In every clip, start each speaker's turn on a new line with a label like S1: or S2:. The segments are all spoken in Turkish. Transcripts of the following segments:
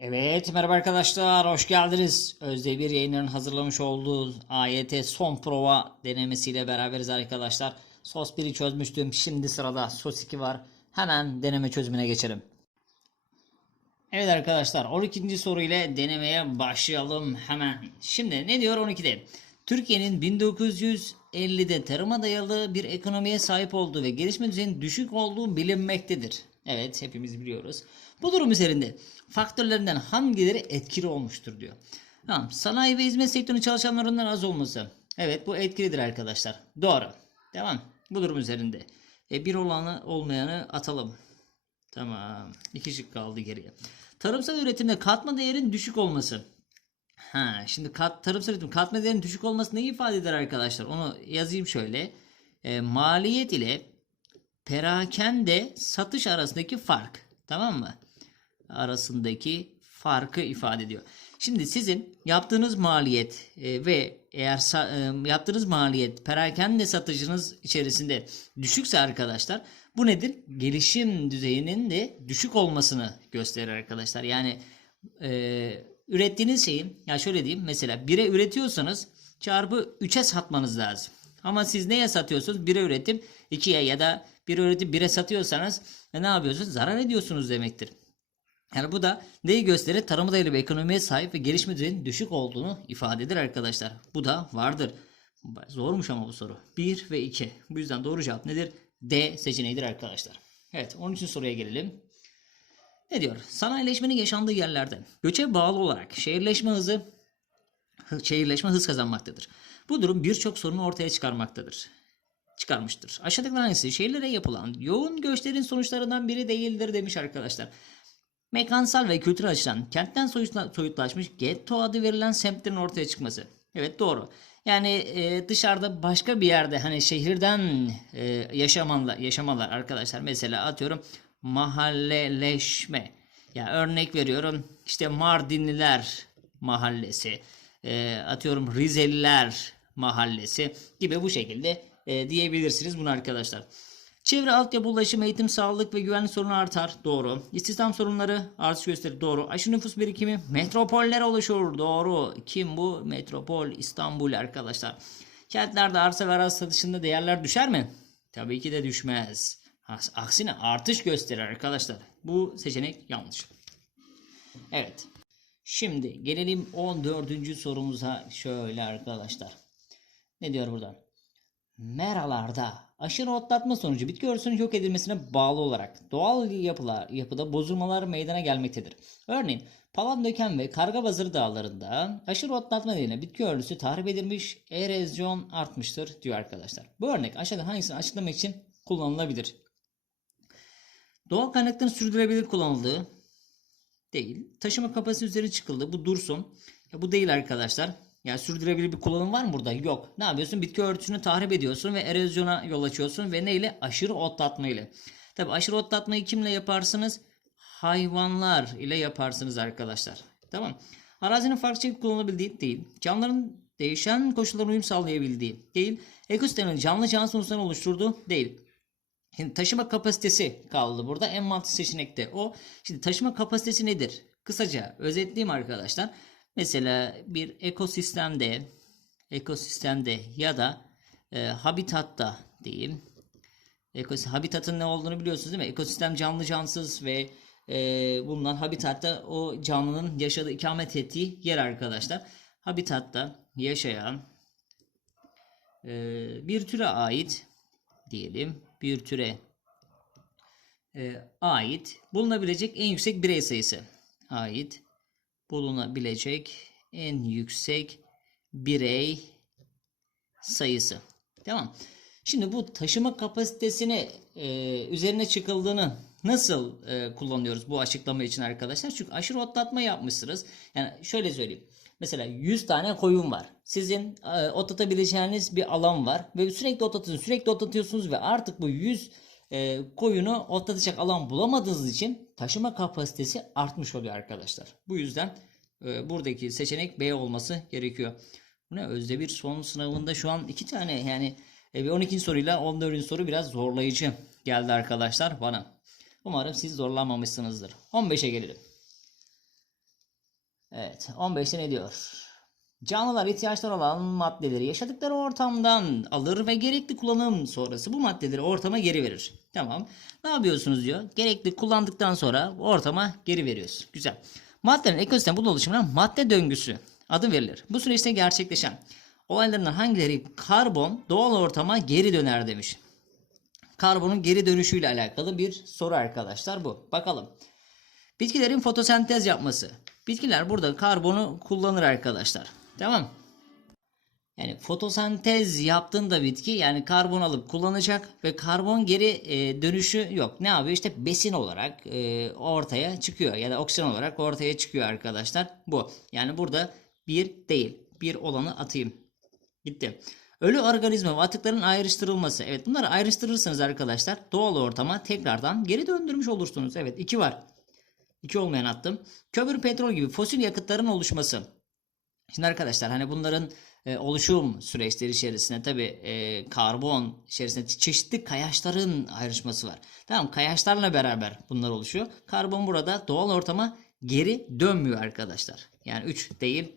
S1: Evet merhaba arkadaşlar hoş geldiniz. Özde bir yayınların hazırlamış olduğu AYT son prova denemesiyle beraberiz arkadaşlar. SOS 1'i çözmüştüm. Şimdi sırada SOS 2 var. Hemen deneme çözümüne geçelim. Evet arkadaşlar 12. soru ile denemeye başlayalım hemen. Şimdi ne diyor 12'de? Türkiye'nin 1950'de tarıma dayalı bir ekonomiye sahip olduğu ve gelişme düzeyinin düşük olduğu bilinmektedir. Evet hepimiz biliyoruz. Bu durum üzerinde faktörlerinden hangileri etkili olmuştur diyor. Tamam, sanayi ve hizmet sektöründe çalışanların az olması. Evet bu etkilidir arkadaşlar. Doğru. Tamam. Bu durum üzerinde. E, bir olanı olmayanı atalım. Tamam. İki şık kaldı geriye. Tarımsal üretimde katma değerin düşük olması. Ha, şimdi kat, tarımsal üretim katma değerin düşük olması neyi ifade eder arkadaşlar? Onu yazayım şöyle. E, maliyet ile perakende satış arasındaki fark. Tamam mı? Arasındaki farkı ifade ediyor. Şimdi sizin yaptığınız maliyet e, ve eğer e, yaptığınız maliyet perakende satıcınız içerisinde düşükse arkadaşlar bu nedir? Gelişim düzeyinin de düşük olmasını gösterir arkadaşlar. Yani e, ürettiğiniz şeyin ya şöyle diyeyim mesela 1'e üretiyorsanız çarpı 3'e satmanız lazım. Ama siz neye satıyorsunuz? 1'e üretip 2'ye ya da 1'e üretip 1'e satıyorsanız e, ne yapıyorsunuz? Zarar ediyorsunuz demektir. Yani bu da neyi gösterir? Tarıma dayalı bir ekonomiye sahip ve gelişme düzeyinin düşük olduğunu ifade eder arkadaşlar. Bu da vardır. Zormuş ama bu soru. 1 ve 2. Bu yüzden doğru cevap nedir? D seçeneğidir arkadaşlar. Evet 13. soruya gelelim. Ne diyor? Sanayileşmenin yaşandığı yerlerde göçe bağlı olarak şehirleşme hızı hı- şehirleşme hız kazanmaktadır. Bu durum birçok sorunu ortaya çıkarmaktadır. Çıkarmıştır. Aşağıdakilerden hangisi şehirlere yapılan yoğun göçlerin sonuçlarından biri değildir demiş arkadaşlar. Mekansal ve kültürel açıdan kentten soyutla- soyutlaşmış getto adı verilen semtlerin ortaya çıkması. Evet doğru. Yani e, dışarıda başka bir yerde hani şehirden e, yaşamalar, yaşamalar arkadaşlar. Mesela atıyorum mahalleleşme. Ya örnek veriyorum işte Mardinliler mahallesi. e, atıyorum Rizeliler mahallesi gibi bu şekilde e, diyebilirsiniz bunu arkadaşlar. Çevre altyapı, ulaşım, eğitim, sağlık ve güvenlik sorunu artar. Doğru. İstihdam sorunları artış gösterir. Doğru. Aşırı nüfus birikimi metropoller oluşur. Doğru. Kim bu? Metropol İstanbul arkadaşlar. Kentlerde arsa ve arazi satışında değerler düşer mi? Tabii ki de düşmez. Aksine artış gösterir arkadaşlar. Bu seçenek yanlış. Evet. Şimdi gelelim 14. sorumuza şöyle arkadaşlar. Ne diyor burada? Meralarda aşırı otlatma sonucu bitki örtüsünün yok edilmesine bağlı olarak doğal yapılar, yapıda bozulmalar meydana gelmektedir. Örneğin Palandöken ve Kargabazarı dağlarında aşırı otlatma nedeniyle bitki örtüsü tahrip edilmiş, erozyon artmıştır diyor arkadaşlar. Bu örnek aşağıda hangisini açıklamak için kullanılabilir? Doğal kaynakların sürdürülebilir kullanıldığı değil. Taşıma kapasitesi üzerine çıkıldı. Bu dursun. Ya bu değil arkadaşlar. Ya sürdürülebilir bir kullanım var mı burada? Yok. Ne yapıyorsun? Bitki örtüsünü tahrip ediyorsun ve erozyona yol açıyorsun ve ne ile? Aşırı otlatma ile. Tabi aşırı otlatmayı kimle yaparsınız? Hayvanlar ile yaparsınız arkadaşlar. Tamam. Arazinin farklı şekilde kullanılabildiği değil. Canlıların değişen koşullara uyum sağlayabildiği değil. Ekosistemin canlı cansız unsurlarını oluşturduğu değil. Şimdi taşıma kapasitesi kaldı burada. En mantıklı seçenek de o. Şimdi taşıma kapasitesi nedir? Kısaca özetleyeyim arkadaşlar. Mesela bir ekosistemde ekosistemde ya da e, habitatta diyeyim. Ekos habitatın ne olduğunu biliyorsunuz değil mi? Ekosistem canlı cansız ve e, bulunan habitatta o canlının yaşadığı ikamet ettiği yer arkadaşlar. Habitatta yaşayan e, bir türe ait diyelim bir türe e, ait bulunabilecek en yüksek birey sayısı ait bulunabilecek en yüksek birey sayısı. Tamam. Şimdi bu taşıma kapasitesini e, üzerine çıkıldığını nasıl e, kullanıyoruz bu açıklama için arkadaşlar? Çünkü aşırı otlatma yapmışsınız. Yani şöyle söyleyeyim. Mesela 100 tane koyun var. Sizin e, otlatabileceğiniz bir alan var ve sürekli otlatıyorsunuz, sürekli otlatıyorsunuz ve artık bu 100 e, koyunu otlatacak alan bulamadığınız için taşıma kapasitesi artmış oluyor arkadaşlar. Bu yüzden e, buradaki seçenek B olması gerekiyor. Bu ne? Özde bir son sınavında şu an iki tane yani e, bir 12. soruyla 14. soru biraz zorlayıcı geldi arkadaşlar bana. Umarım siz zorlanmamışsınızdır. 15'e gelelim. Evet 15'te ne diyor? Canlılar ihtiyaçları olan maddeleri yaşadıkları ortamdan alır ve gerekli kullanım sonrası bu maddeleri ortama geri verir. Tamam. Ne yapıyorsunuz diyor. Gerekli kullandıktan sonra ortama geri veriyoruz. Güzel. Maddelerin ekosistem bu oluşumuna madde döngüsü adı verilir. Bu süreçte gerçekleşen olaylarından hangileri karbon doğal ortama geri döner demiş. Karbonun geri dönüşüyle alakalı bir soru arkadaşlar bu. Bakalım. Bitkilerin fotosentez yapması. Bitkiler burada karbonu kullanır arkadaşlar. Tamam. Yani fotosentez yaptığında bitki yani karbon alıp kullanacak ve karbon geri e, dönüşü yok. Ne yapıyor? İşte besin olarak e, ortaya çıkıyor ya da oksijen olarak ortaya çıkıyor arkadaşlar. Bu. Yani burada bir değil. Bir olanı atayım. Gitti. Ölü organizma ve atıkların ayrıştırılması. Evet bunları ayrıştırırsanız arkadaşlar doğal ortama tekrardan geri döndürmüş olursunuz. Evet iki var. İki olmayan attım. Kömür, petrol gibi fosil yakıtların oluşması. Şimdi arkadaşlar hani bunların e, oluşum süreçleri içerisinde tabi e, karbon içerisinde çeşitli kayaçların ayrışması var. Tamam kayaçlarla beraber bunlar oluşuyor. Karbon burada doğal ortama geri dönmüyor arkadaşlar. Yani 3 değil.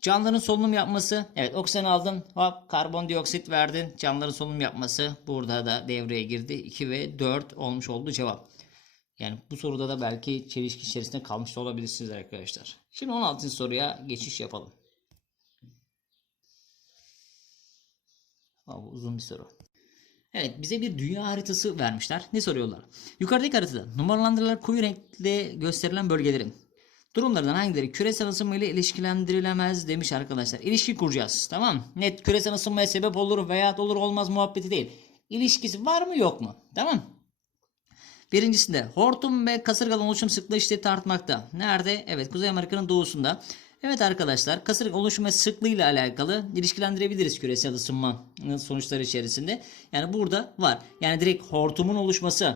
S1: Canlıların solunum yapması. Evet oksijen aldın. Hop karbondioksit verdin. Canlıların solunum yapması burada da devreye girdi. 2 ve 4 olmuş oldu cevap. Yani bu soruda da belki çelişki içerisinde kalmış olabilirsiniz arkadaşlar. Şimdi 16. soruya geçiş yapalım. Bu uzun bir soru. Evet bize bir dünya haritası vermişler. Ne soruyorlar? Yukarıdaki haritada numaralandırılan koyu renkle gösterilen bölgelerin durumlardan hangileri küresel ısınma ile ilişkilendirilemez demiş arkadaşlar. İlişki kuracağız. Tamam Net küresel ısınmaya sebep olur veya olur olmaz muhabbeti değil. İlişkisi var mı yok mu? Tamam Birincisinde hortum ve kasırgalı oluşum sıklığı şiddeti artmakta. Nerede? Evet Kuzey Amerika'nın doğusunda. Evet arkadaşlar kasırga oluşum ve sıklığı ile alakalı ilişkilendirebiliriz küresel ısınmanın sonuçları içerisinde. Yani burada var. Yani direkt hortumun oluşması.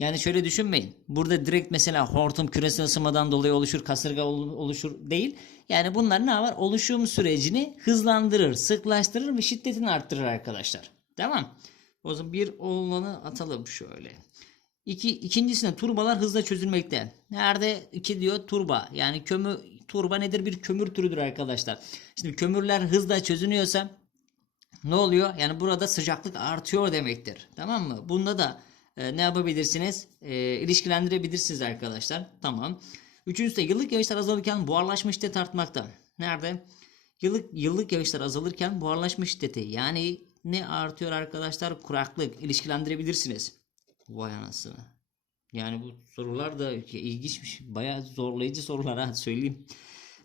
S1: Yani şöyle düşünmeyin. Burada direkt mesela hortum küresel ısınmadan dolayı oluşur, kasırga oluşur değil. Yani bunlar ne var? Oluşum sürecini hızlandırır, sıklaştırır ve şiddetini arttırır arkadaşlar. Tamam. O zaman bir olanı atalım şöyle. İki, ikincisinde turbalar hızla çözülmekte. Nerede? İki diyor turba. Yani kömür turba nedir? Bir kömür türüdür arkadaşlar. Şimdi kömürler hızla çözünüyorsa ne oluyor? Yani burada sıcaklık artıyor demektir. Tamam mı? Bunda da e, ne yapabilirsiniz? E, ilişkilendirebilirsiniz arkadaşlar. Tamam. Üçüncüsü de yıllık yağışlar azalırken buharlaşma şiddeti artmakta. Nerede? Yıllık, yıllık yağışlar azalırken buharlaşma şiddeti. Yani ne artıyor arkadaşlar? Kuraklık. ilişkilendirebilirsiniz. Vay anasını. Yani bu sorular da ilginçmiş. Bayağı zorlayıcı sorular ha söyleyeyim.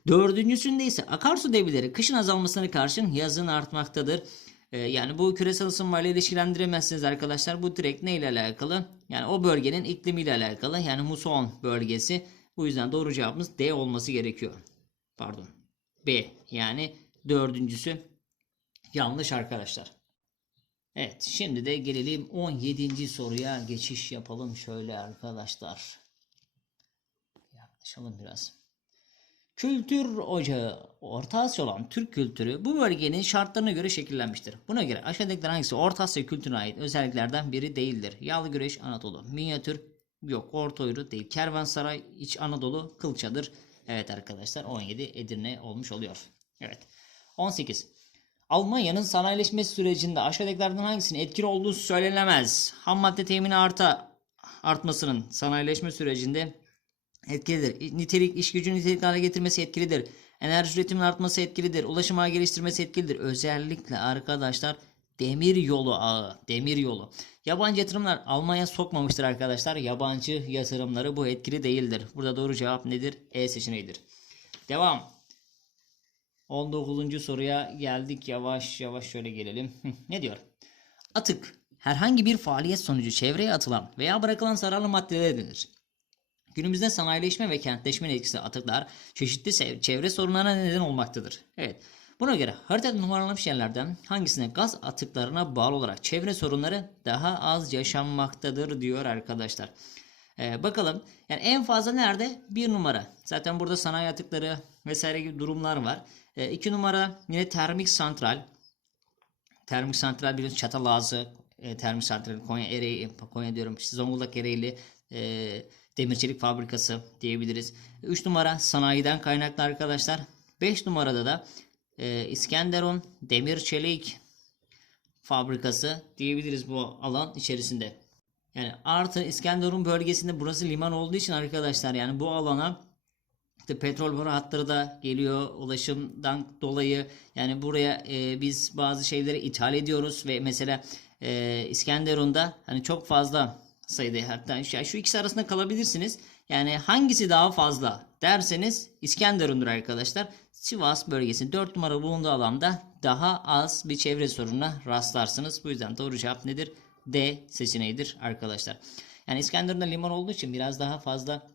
S1: Dördüncüsünde ise akarsu debileri kışın azalmasına karşın yazın artmaktadır. Ee, yani bu küresel ısınmayla ilişkilendiremezsiniz arkadaşlar. Bu direkt ne ile alakalı? Yani o bölgenin iklimiyle alakalı. Yani muson bölgesi. Bu yüzden doğru cevabımız D olması gerekiyor. Pardon. B. Yani dördüncüsü yanlış arkadaşlar. Evet şimdi de gelelim 17. soruya geçiş yapalım şöyle arkadaşlar. Yaklaşalım biraz. Kültür ocağı Orta Asya olan Türk kültürü bu bölgenin şartlarına göre şekillenmiştir. Buna göre aşağıdakiler hangisi Orta Asya kültürüne ait özelliklerden biri değildir? Yağlı güreş Anadolu, minyatür yok Orta Oyru değil, Kervansaray İç Anadolu Kılçadır. Evet arkadaşlar 17 Edirne olmuş oluyor. Evet 18 Almanya'nın sanayileşme sürecinde aşağıdakilerden hangisinin etkili olduğu söylenemez. Ham madde temini arta artmasının sanayileşme sürecinde etkilidir. Nitelik, iş gücünü nitelikli hale getirmesi etkilidir. Enerji üretiminin artması etkilidir. Ulaşım ağı geliştirmesi etkilidir. Özellikle arkadaşlar demir yolu ağı, demir yolu. Yabancı yatırımlar Almanya sokmamıştır arkadaşlar. Yabancı yatırımları bu etkili değildir. Burada doğru cevap nedir? E seçeneğidir. Devam. 19. soruya geldik. Yavaş yavaş şöyle gelelim. ne diyor? Atık herhangi bir faaliyet sonucu çevreye atılan veya bırakılan zararlı maddeler denir. Günümüzde sanayileşme ve kentleşmenin etkisi atıklar çeşitli çevre sorunlarına neden olmaktadır. Evet. Buna göre haritada numaralanmış yerlerden hangisine gaz atıklarına bağlı olarak çevre sorunları daha az yaşanmaktadır diyor arkadaşlar. Ee, bakalım yani en fazla nerede? Bir numara. Zaten burada sanayi atıkları vesaire gibi durumlar var. 2 e, numara yine termik santral. Termik santral biliyorsunuz Çatalazı e, termik santral Konya Ereğli Konya diyorum Zonguldak Ereğli e, demir çelik fabrikası diyebiliriz. 3 numara sanayiden kaynaklı arkadaşlar. 5 numarada da e, İskenderun demir çelik fabrikası diyebiliriz bu alan içerisinde. Yani artı İskenderun bölgesinde burası liman olduğu için arkadaşlar yani bu alana işte petrol boru hatları da geliyor ulaşımdan dolayı yani buraya e, biz bazı şeyleri ithal ediyoruz ve mesela e, İskenderun'da hani çok fazla sayıda hatta şu, ikisi arasında kalabilirsiniz. Yani hangisi daha fazla derseniz İskenderun'dur arkadaşlar. Sivas bölgesi 4 numara bulunduğu alanda daha az bir çevre sorununa rastlarsınız. Bu yüzden doğru cevap nedir? D seçeneğidir arkadaşlar. Yani İskenderun'da liman olduğu için biraz daha fazla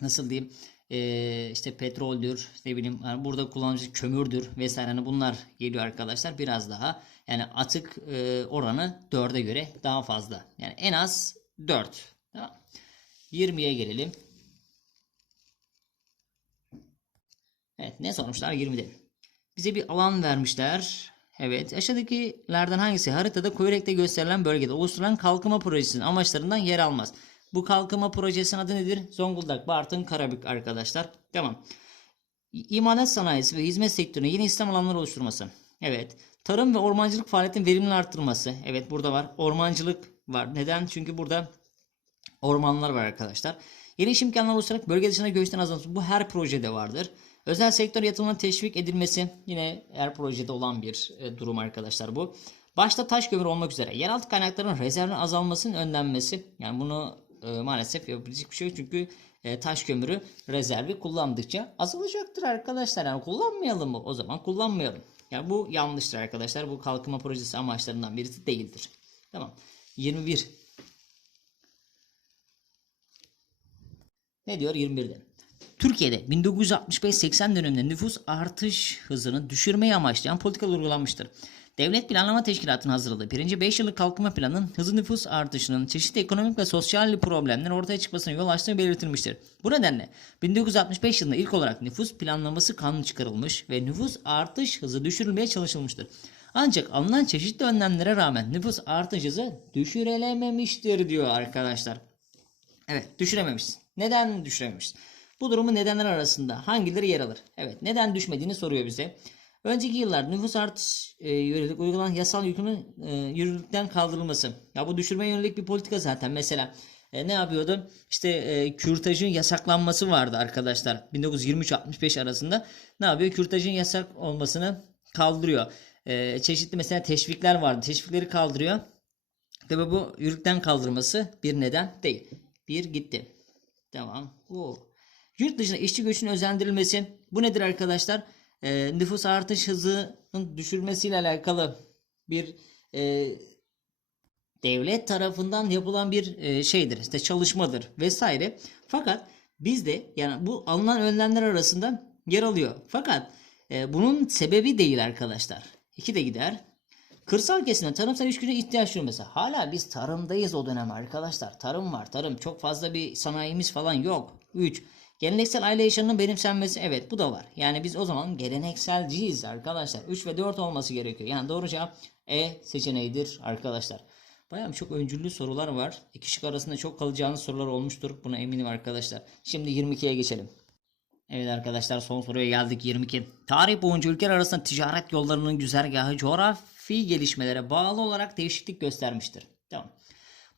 S1: nasıl diyeyim e, işte petroldür ne bileyim yani burada kullanıcı kömürdür vesaire hani bunlar geliyor arkadaşlar biraz daha. Yani atık oranı 4'e göre daha fazla. Yani en az 4 tamam. 20'ye gelelim. Evet ne sormuşlar? 20'de bize bir alan vermişler. Evet aşağıdakilerden hangisi haritada koyu renkte gösterilen bölgede oluşturulan kalkınma projesinin amaçlarından yer almaz? Bu kalkınma projesinin adı nedir? Zonguldak, Bartın, Karabük arkadaşlar. Tamam. İmalat sanayisi ve hizmet sektörüne yeni istihdam alanları oluşturması. Evet. Tarım ve ormancılık faaliyetinin verimini arttırması. Evet burada var. Ormancılık var. Neden? Çünkü burada ormanlar var arkadaşlar. Yeni iş imkanları oluşturarak bölge dışına göçten azaltması. Bu her projede vardır. Özel sektör yatırımına teşvik edilmesi yine her projede olan bir e, durum arkadaşlar bu. Başta taş kömür olmak üzere yeraltı kaynaklarının rezervinin azalmasının önlenmesi. Yani bunu e, maalesef yapabilecek bir şey yok çünkü e, taş kömürü rezervi kullandıkça azalacaktır arkadaşlar. Yani kullanmayalım mı? O zaman kullanmayalım. Yani bu yanlıştır arkadaşlar. Bu kalkınma projesi amaçlarından birisi değildir. Tamam. 21. Ne diyor 21'de? Türkiye'de 1965-80 döneminde nüfus artış hızını düşürmeyi amaçlayan politikalar uygulanmıştır. Devlet Planlama Teşkilatı'nın hazırladığı 1. 5 yıllık kalkınma planının hızlı nüfus artışının çeşitli ekonomik ve sosyal problemlerin ortaya çıkmasına yol açtığı belirtilmiştir. Bu nedenle 1965 yılında ilk olarak nüfus planlaması kanunu çıkarılmış ve nüfus artış hızı düşürülmeye çalışılmıştır. Ancak alınan çeşitli önlemlere rağmen nüfus artış hızı düşürülememiştir diyor arkadaşlar. Evet düşürememişiz. Neden düşürememişiz? Bu durumun nedenler arasında hangileri yer alır? Evet neden düşmediğini soruyor bize. Önceki yıllar nüfus artış e, yönelik uygulanan yasal yükümün e, yürürlükten kaldırılması. Ya bu düşürme yönelik bir politika zaten. Mesela e, ne yapıyordu? İşte e, kürtajın yasaklanması vardı arkadaşlar. 1923-65 arasında ne yapıyor? Kürtajın yasak olmasını kaldırıyor. E, çeşitli mesela teşvikler vardı. Teşvikleri kaldırıyor. Tabi bu yürürlükten kaldırması bir neden değil. Bir gitti. Tamam. Oo. Yurt dışına işçi göçünün özendirilmesi. Bu nedir arkadaşlar? E, nüfus artış hızının düşürmesiyle alakalı bir e, devlet tarafından yapılan bir e, şeydir. İşte çalışmadır vesaire. Fakat bizde yani bu alınan önlemler arasında yer alıyor. Fakat e, bunun sebebi değil arkadaşlar. İki de gider. Kırsal kesimde tarımsal iş gücüne ihtiyaç duyulması. Hala biz tarımdayız o dönem arkadaşlar. Tarım var tarım. Çok fazla bir sanayimiz falan yok. 3. Geleneksel aile yaşamının benimsenmesi evet bu da var. Yani biz o zaman gelenekselciyiz arkadaşlar. 3 ve 4 olması gerekiyor. Yani doğru cevap E seçeneğidir arkadaşlar. Bayağı çok öncüllü sorular var. İki şık arasında çok kalacağınız sorular olmuştur. Buna eminim arkadaşlar. Şimdi 22'ye geçelim. Evet arkadaşlar son soruya geldik 22. Tarih boyunca ülkeler arasında ticaret yollarının güzergahı coğrafi gelişmelere bağlı olarak değişiklik göstermiştir. Tamam.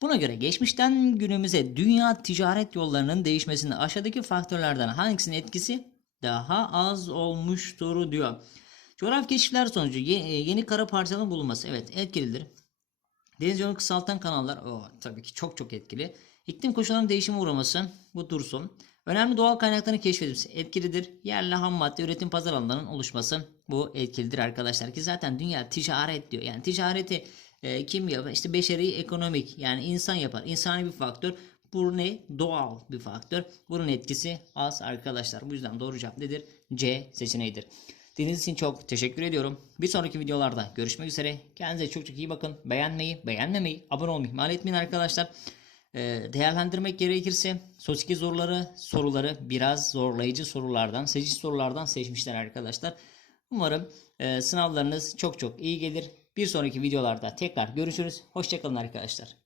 S1: Buna göre geçmişten günümüze dünya ticaret yollarının değişmesinde aşağıdaki faktörlerden hangisinin etkisi daha az olmuştur diyor. Coğrafi keşifler sonucu yeni kara parçaların bulunması evet etkilidir. Deniz yolunu kısaltan kanallar o tabii ki çok çok etkili. İklim koşullarının değişime uğraması bu dursun. Önemli doğal kaynakların keşfedilmesi etkilidir. Yerli ham madde üretim pazar alanlarının oluşması bu etkilidir arkadaşlar ki zaten dünya ticaret diyor. Yani ticareti e, kim yapar? İşte beşeri ekonomik yani insan yapar. İnsani bir faktör. Bu ne? Doğal bir faktör. Bunun etkisi az arkadaşlar. Bu yüzden doğru cevap nedir? C seçeneğidir. Dinlediğiniz için çok teşekkür ediyorum. Bir sonraki videolarda görüşmek üzere. Kendinize çok çok iyi bakın. Beğenmeyi, beğenmemeyi, abone olmayı ihmal etmeyin arkadaşlar. Ee, değerlendirmek gerekirse sosyal soruları, soruları biraz zorlayıcı sorulardan, seçici sorulardan seçmişler arkadaşlar. Umarım e, sınavlarınız çok çok iyi gelir. Bir sonraki videolarda tekrar görüşürüz. Hoşçakalın arkadaşlar.